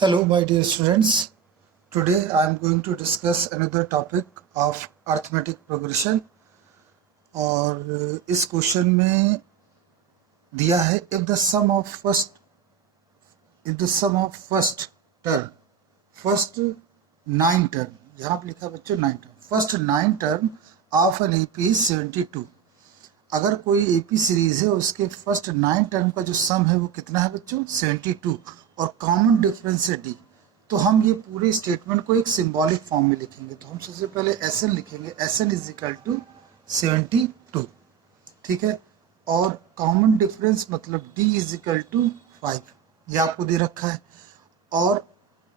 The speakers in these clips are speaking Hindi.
Hello, my dear students. Today I am going to discuss another topic of arithmetic progression. और इस क्वेश्चन में दिया है if the sum of first term, first 9 term, यहाँ पे लिखा बच्चों 9 term, first 9 term of an AP is 72. अगर कोई AP सीरीज है उसके फर्स्ट 9 टर्म का जो सम है वो कितना है बच्चों 72 और कॉमन डिफरेंस है D। तो हम ये पूरे स्टेटमेंट को एक सिंबॉलिक फॉर्म में लिखेंगे। तो हम सबसे पहले Sn लिखेंगे, Sn इज इक्वल टू 72, ठीक है। और कॉमन डिफरेंस मतलब D इज इक्वल टू 5, ये आपको दे रखा है। और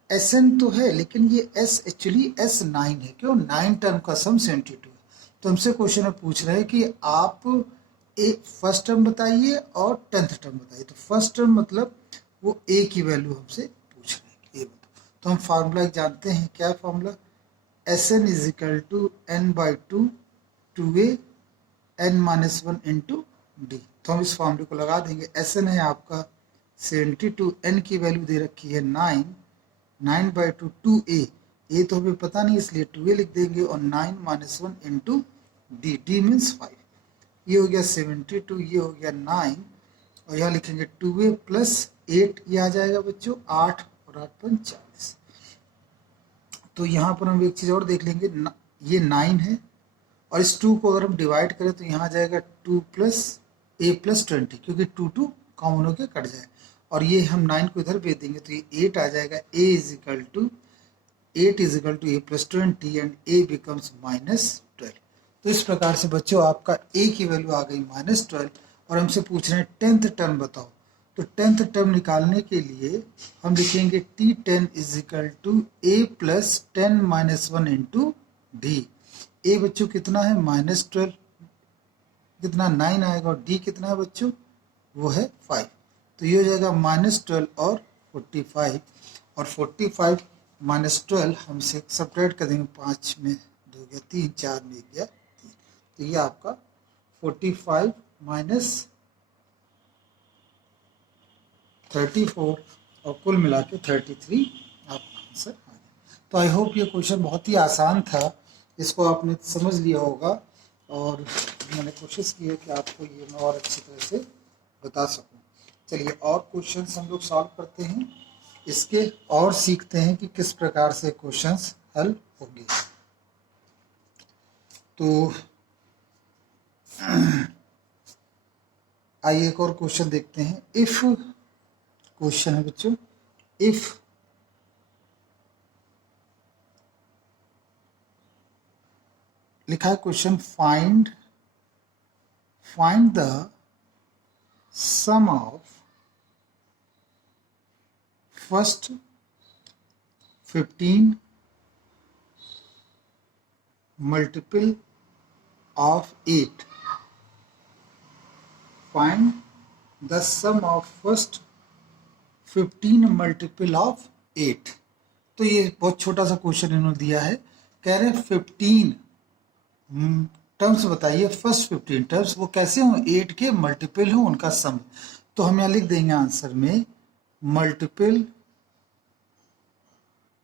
Sn तो है लेकिन ये S एक्चुअली S9 है, क्यों 9 टर्म का सम 72 है। तो हमसे क्वेश्चन में पूछ रहे हैं कि आप एक फर्स्ट टर्म बताइए और 10th टर्म बताइए। तो फर्स्ट टर्म मतलब वो ए की वैल्यू हमसे पूछ रहे हैं कि ये बताओ। तो हम फार्मूला जानते हैं, क्या formula, Sn is equal to n by two 2a n minus 1 into d. तो हम इस फार्मूले को लगा देंगे। Sn है आपका 72, n की वैल्यू दे रखी है 9, 9 बाई टू 2a, ए तो हमें पता नहीं इसलिए 2a लिख देंगे और 9 minus 1 into d, D means 5। ये हो गया 72, ये हो गया 9 और यहाँ लिखेंगे 2a प्लस 8, ये आ जाएगा बच्चों 8 और 8 5 40। तो यहाँ पर हम एक चीज़ और देख लेंगे, ये 9 है और इस 2 को अगर हम डिवाइड करें तो यहाँ आ जाएगा 2 प्लस a प्लस 20, क्योंकि 2 कॉमन होकर कट जाए। और ये हम 9 को इधर भेज देंगे तो ये 8 आ जाएगा। a is equal to 8 is equal to a plus 20 and a becomes -12। तो इस प्रकार से बच्चों आपका a की वैल्यू आ गई -12 और हमसे पूछ रहे हैं 10th टर्म बताओ। तो 10th टर्म निकालने के लिए हम लिखेंगे T10 is equal to a plus 10 minus 1 into d. a बच्चों कितना है -12, कितना 9 आएगा और d कितना है बच्चों वो है 5। तो ये हो जाएगा -12 और 45, और 45 -12 हम से सब्ट्रैक्ट कर देंगे, 5 में 2 गया 3, 4 में 1 गया 3। तो ये आपका 45 माइनस 34 और कुल मिला के 33 आपका आंसर आ गया। तो आई होप ये क्वेश्चन बहुत ही आसान था, इसको आपने समझ लिया होगा और मैंने कोशिश की है कि आपको ये मैं और अच्छी तरह से बता सकूं। चलिए और क्वेश्चंस हम लोग सॉल्व करते हैं, इसके और सीखते हैं कि किस प्रकार से क्वेश्चंस हल होंगे। तो आइए एक और क्वेश्चन देखते हैं। इफ क्वेश्चन है बच्चों, इफ लिखा है question, find the sum of first 15 multiple of 8. Find the sum of first 15 multiple of 8. तो ये बहुत छोटा सा क्वेश्चन इन्होंने दिया है, कह रहे हैं 15 टर्म्स बताइए, फर्स्ट 15 टर्म्स वो कैसे हों, 8 के मल्टीपल हो उनका सम। तो हम यहाँ लिख देंगे आंसर में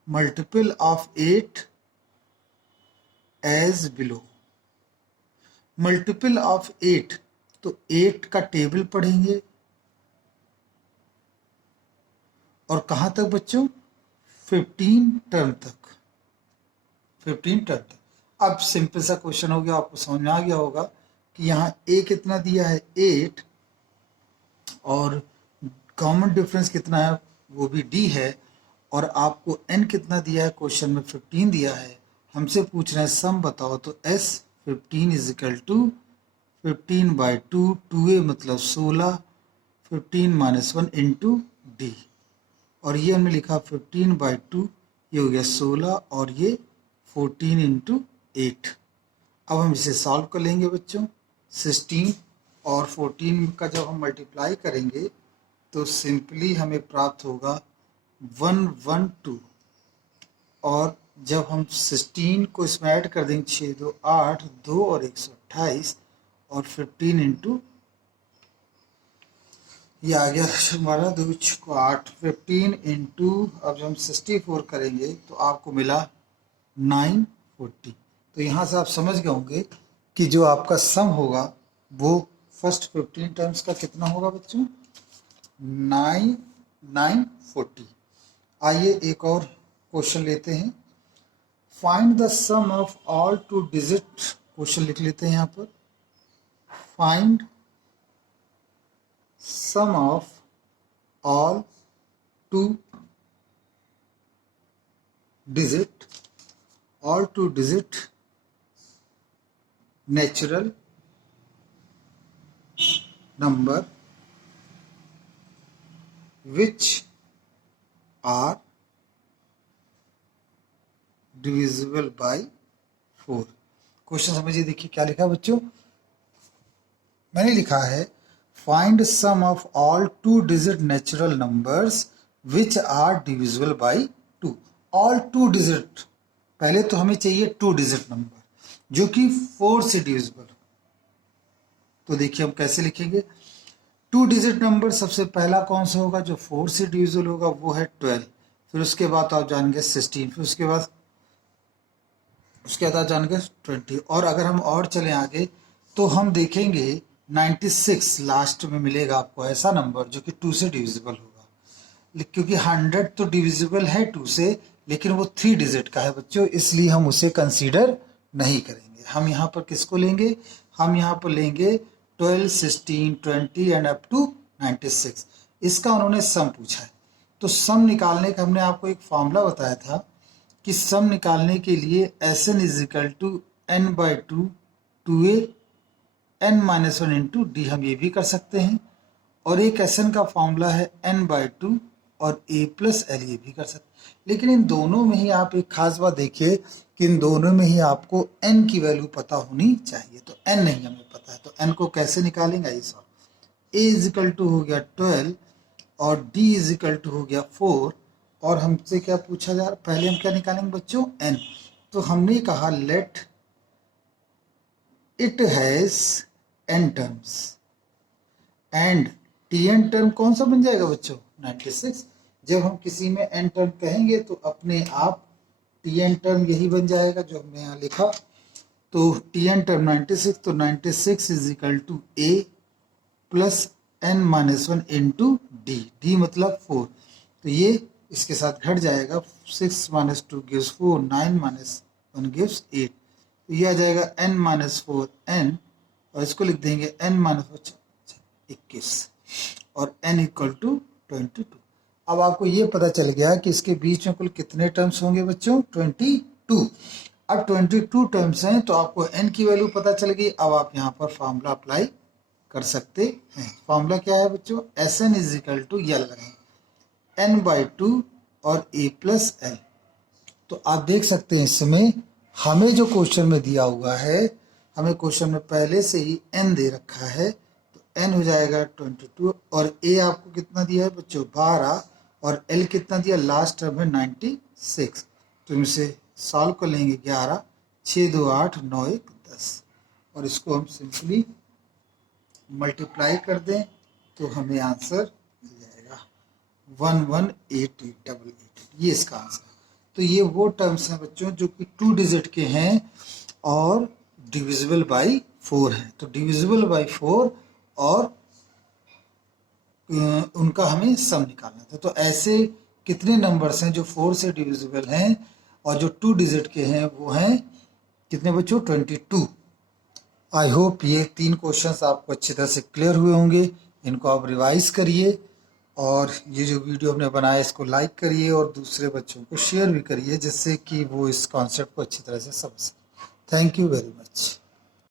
multiple of 8 as below. Multiple of 8, तो 8 का टेबल पढ़ेंगे और कहां तक बच्चों 15 टर्म तक, 15 टर्म तक। अब सिंपल सा क्वेश्चन हो गया, आपको समझ में आ गया होगा कि यहाँ a कितना दिया है 8 और कॉमन डिफरेंस कितना है वो भी d है, और आपको n कितना दिया है क्वेश्चन में 15 दिया है। हमसे पूछ रहे हैं सम बताओ, तो s 15 is equal to 15 by 2, 2a मतलब 16, 15 माइनस 1 इंटू डी, और ये हमने लिखा 15 बाई 2, ये हो गया 16 और ये 14 इंटू 8। अब हम इसे सॉल्व कर लेंगे बच्चों। 16 और 14 का जब हम मल्टीप्लाई करेंगे तो सिंपली हमें प्राप्त होगा 112, और जब हम 16 को इसमें ऐड कर देंगे 6 2 8, 2 और 128 और 15 इंटू ये आ गया हमारा 2 को 8, 15 इंटू, अब जब हम 64 करेंगे तो आपको मिला 940। तो यहाँ से आप समझ गए होंगे कि जो आपका सम होगा वो फर्स्ट 15 टर्म्स का कितना होगा बच्चों, 940। आइए एक और क्वेश्चन लेते हैं। Find the sum of all 2 digit, question लिख लेते हैं यहाँ पर। Find sum of all 2 digit natural number which are divisible by 4। Question समझिए, देखिए क्या लिखा बच्चों, मैंने लिखा है find sum of all 2 digit natural numbers which are divisible by 2। All 2 digit, पहले तो हमें चाहिए 2 डिजिट नंबर जो कि 4 से डिविजिबल। तो देखिए हम कैसे लिखेंगे। 2 डिजिट नंबर सबसे पहला कौन सा होगा जो 4 से डिविजिबल होगा, वो है 12। फिर उसके बाद आप जानेंगे 16, फिर उसके बाद आप जानेंगे 20। और अगर हम और चले आगे तो हम देखेंगे 96 लास्ट में मिलेगा आपको ऐसा नंबर जो कि 2 से डिविजिबल होगा, क्योंकि 100 तो डिविजिबल है 2 से, लेकिन वो 3 डिजिट का है बच्चों, इसलिए हम उसे कंसीडर नहीं करेंगे। हम यहाँ पर किसको लेंगे, हम यहाँ पर लेंगे 12, 16, 20 एंड अप टू 96। इसका उन्होंने सम पूछा है, तो सम निकालने का हमने आपको एक फॉर्मूला बताया था कि सम निकालने के लिए Sn is equal to n/2 2a n-1 into d, हम ये भी कर सकते हैं। और एक Sn का फॉर्मूला है n/2 और a प्लस l, ये भी कर सकते हैं। लेकिन इन दोनों में ही आप एक खास बात देखिए कि इन दोनों में ही आपको n की वैल्यू पता होनी चाहिए, तो n नहीं हमें पता है, तो n को कैसे निकालेंगे, ये solve. a is equal to हो गया 12 और d इज इक्वल टू हो गया 4, और हमसे क्या पूछा जा रहा है, पहले हम क्या निकालेंगे बच्चों, n। तो हमने कहा let it has n terms and tn term कौन सा बन जाएगा बच्चों, 96। जब हम किसी में n टर्म कहेंगे तो अपने आप tn टर्म यही बन जाएगा जो हमने यहाँ लिखा। तो tn टर्म 96, तो 96 is equal to a plus n-1 into d, d मतलब 4। तो ये इसके साथ घट जाएगा, 6 - 2 gives 4, 9 - 1 gives 8। तो ये आ जाएगा n-4 n, और इसको लिख देंगे n-21 और n इक्वल टू 22। अब आपको ये पता चल गया कि इसके बीच में कुल कितने टर्म्स होंगे बच्चों, 22। अब 22 टर्म्स हैं तो आपको n की वैल्यू पता चल गई। अब आप यहाँ पर फॉर्मूला अप्लाई कर सकते हैं। फॉर्मूला क्या है बच्चों, Sn इज इक्वल टू यल लगाएं n/2 और a प्लस l। तो आप देख सकते हैं इसमें हमें जो क्वेश्चन में दिया हुआ है, हमें क्वेश्चन में पहले से ही n दे रखा है, तो n हो जाएगा 22 और a आपको कितना दिया है बच्चों 12 और l कितना दिया, लास्ट टर्म है 96। तो इनसे सॉल्व कर लेंगे 11, 6 2 8 9 1 10, और इसको हम सिंपली मल्टीप्लाई कर दें तो हमें आंसर मिल जाएगा 118888, ये इसका आंसर। तो ये वो टर्म्स हैं बच्चों जो कि 2 डिजिट के हैं और डिविजिबल बाई 4 है। तो डिविजिबल बाई 4 और उनका हमें सम निकालना था। तो ऐसे कितने नंबर्स हैं जो 4 से डिविजिबल हैं और जो 2 डिजिट के हैं, वो हैं कितने बच्चों, 22। आई होप ये 3 क्वेश्चंस आपको अच्छी तरह से क्लियर हुए होंगे। इनको आप रिवाइज करिए और ये जो वीडियो हमने बनाया इसको लाइक करिए और दूसरे बच्चों को शेयर भी करिए, जिससे कि वो इस कॉन्सेप्ट को अच्छी तरह से समझ सकें। Thank you very much.